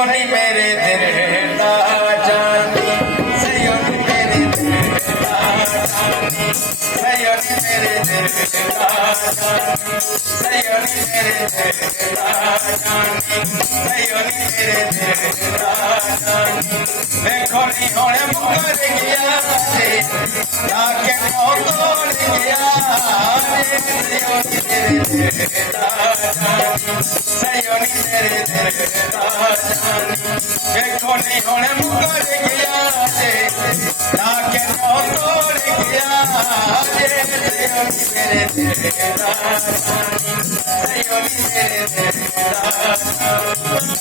सयोनी मेरे दिल दा जानी सयोनी मेरे दिल दा जानी सयोनी मेरे दिल दा जानी सयोनी मेरे दिल दा जानी सयोनी मेरे दिल दा जानी देखो नी होने मुकर गया ताके मौत तोड़ गया सयोनी मेरे दिल दा जानी सयोनी मेरे दिल दा जानी देखो नी होने मुकर गया ताके मौत तोड़ गया सयोनी मेरे दिल दा जानी सयोनी मेरे दिल दा जानी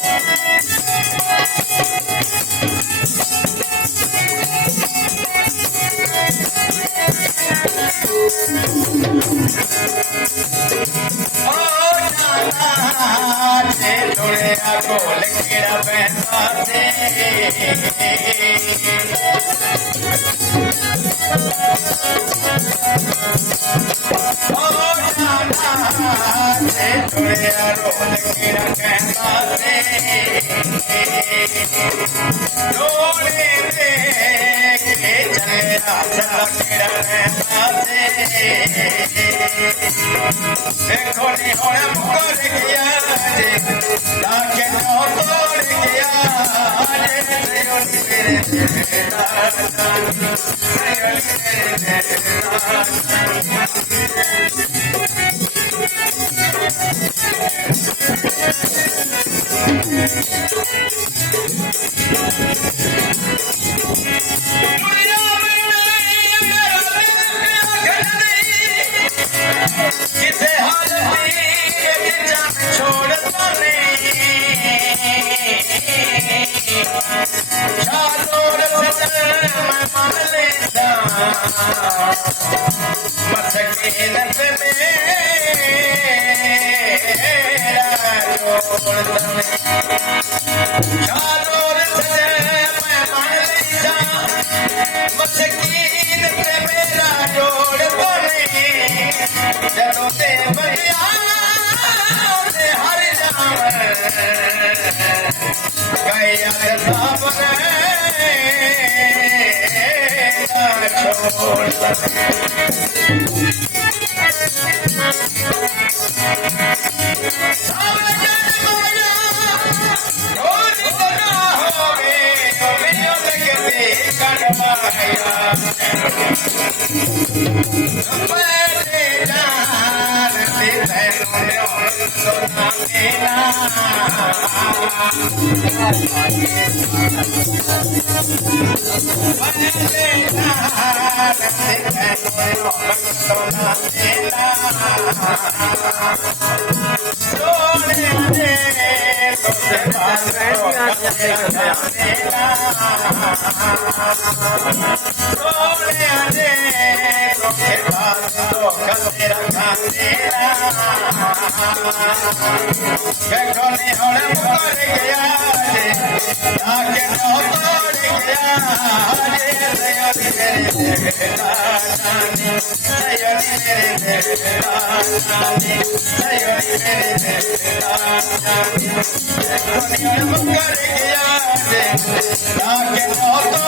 गोल केड़ा पैसा दे रोल केड़ा कहता दे डोले दे चलेरा चला केड़ा कहता दे देखो नी होने मुकर गया ताके मौत तोड़ गया सयोनी मेरे दिल दा जानी सयोनी मेरे दिल दा किसे हाल छोड़ चारों मैं मान लेता मसकीनत मेरा छोड़ चारों मैं मान लेता मसकीनत मेरा जोड़ पड़े जड़ों से बढ़िया हर गया सामने छोड़